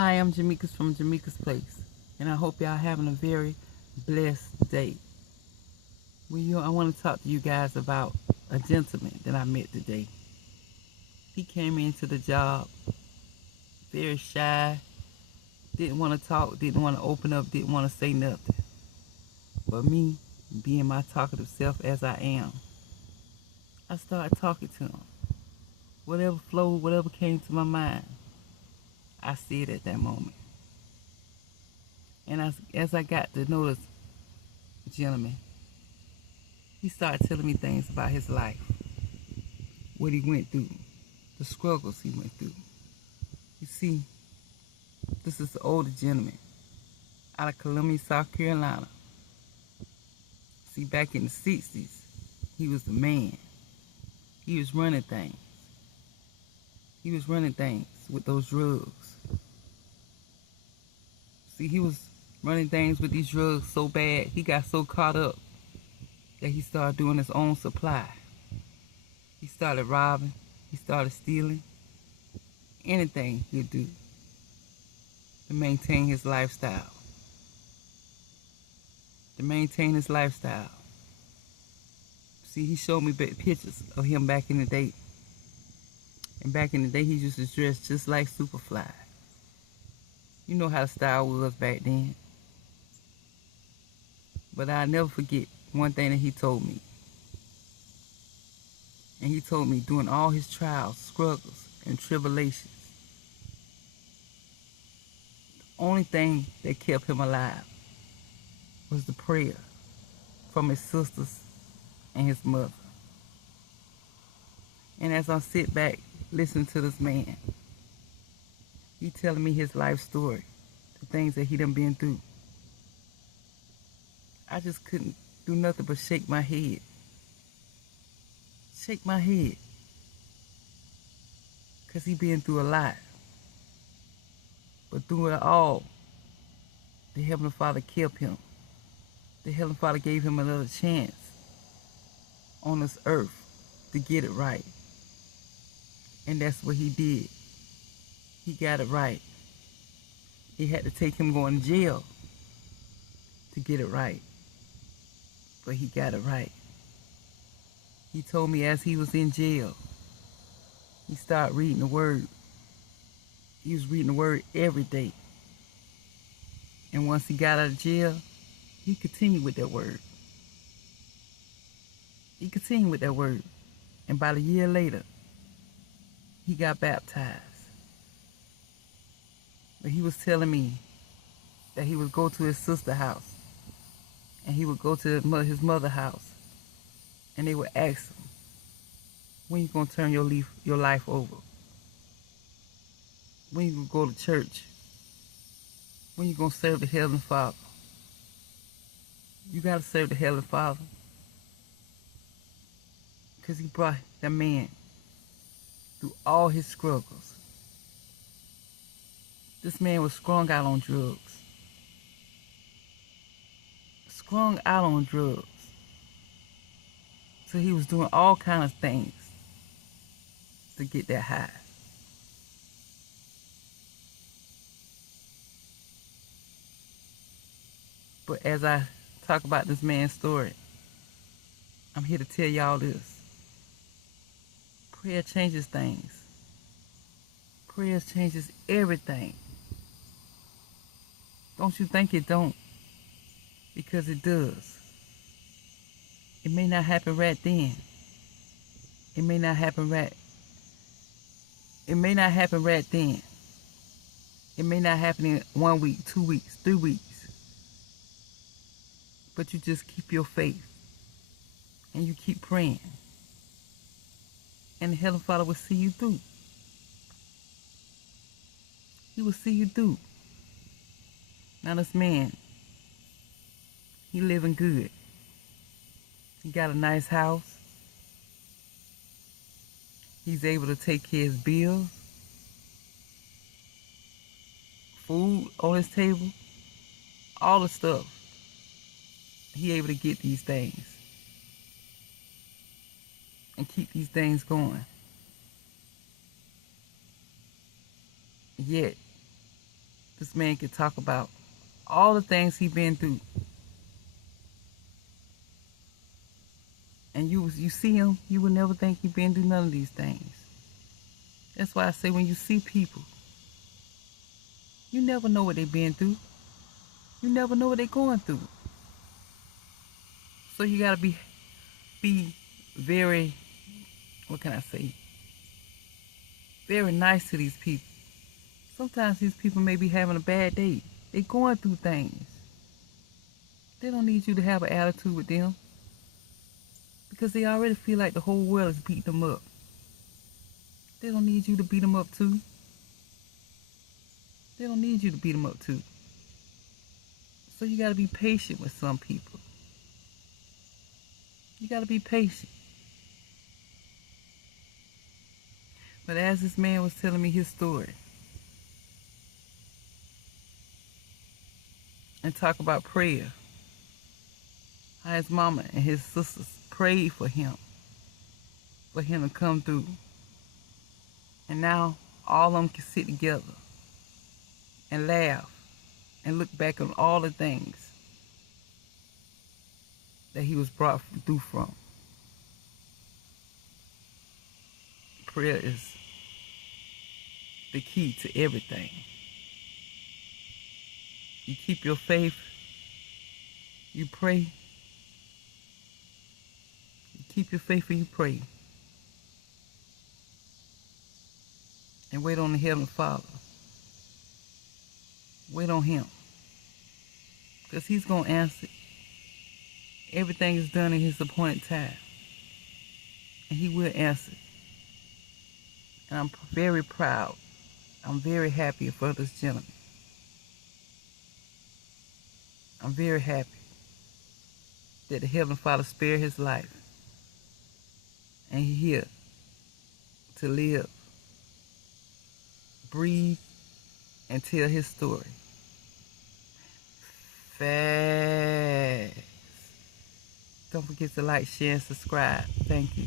Hi, I'm Jamaica's from Jamaica's Place, and I hope y'all having a very blessed day. I want to talk to you guys about a gentleman that I met today. He came into the job very shy, didn't want to talk, didn't want to open up, didn't want to say nothing. But me, being my talkative self as I am, I started talking to him. Whatever flowed, whatever came to my mind, I said at that moment. And as I got to know this gentleman, he started telling me things about his life, what he went through, the struggles he went through. You see, this is the older gentleman out of Columbia, South Carolina. See, back in the 60s, he was the man. He was running things. He was running things with those drugs. See, he was running things with these drugs so bad, he got so caught up that he started doing his own supply. He started robbing. He started stealing. Anything he'd do to maintain his lifestyle. To maintain his lifestyle. See, he showed me pictures of him back in the day. And back in the day, he used to dress just like Superfly. You know how the style was back then. But I'll never forget one thing that he told me. And he told me during all his trials, struggles, and tribulations, the only thing that kept him alive was the prayer from his sisters and his mother. And as I sit back listening to this man, he telling me his life story, the things that he done been through, I just couldn't do nothing but shake my head. Shake my head. Because he been through a lot. But through it all, the Heavenly Father kept him. The Heavenly Father gave him another chance on this earth to get it right. And that's what he did. He got it right. It had to take him going to jail to get it right. But he got it right. He told me as he was in jail, he started reading the Word. He was reading the Word every day. And once he got out of jail, he continued with that Word. He continued with that Word. And about a year later, he got baptized. But he was telling me that he would go to his sister's house. And he would go to his mother's house. And they would ask him, when you going to turn your life over? When you going to go to church? When you going to serve the Heavenly Father? You got to serve the Heavenly Father. Because he brought that man through all his struggles. This man was strung out on drugs. Strung out on drugs. So he was doing all kinds of things to get that high. But as I talk about this man's story, I'm here to tell y'all this. Prayer changes things. Prayer changes everything. Don't you think it don't? Because it does. It may not happen right then. It may not happen right. It may not happen right then. It may not happen in 1 week, 2 weeks, 3 weeks. But you just keep your faith. And you keep praying. And the Heavenly Father will see you through. He will see you through. Now this man, he living good. He got a nice house. He's able to take care of his bills. Food on his table. All the stuff. He able to get these things. And keep these things going. Yet, This man could talk about all the things he been through. And you see him, you would never think he been through none of these things. That's why I say when you see people, you never know what they been through. You never know what they going through. So you gotta be very, what can I say? Very nice to these people. Sometimes these people may be having a bad day. They going through things. They don't need you to have an attitude with them, because they already feel like the whole world is beating them up. They don't need you to beat them up too. They don't need you to beat them up too. So you gotta be patient with some people. You gotta be patient. But as this man was telling me his story, and talk about prayer, how his mama and his sisters prayed for him to come through. And now all of them can sit together and laugh and look back on all the things that he was brought through from. Prayer is the key to everything. You keep your faith, you pray, you keep your faith and you pray. And wait on the Heavenly Father. Wait on Him, because He's going to answer. Everything is done in His appointed time, and He will answer. And I'm very proud. I'm very happy for this gentleman. I'm very happy that the Heavenly Father spared his life, and He's here to live, breathe, and tell his story. Fast. Don't forget to like, share, and subscribe. Thank you.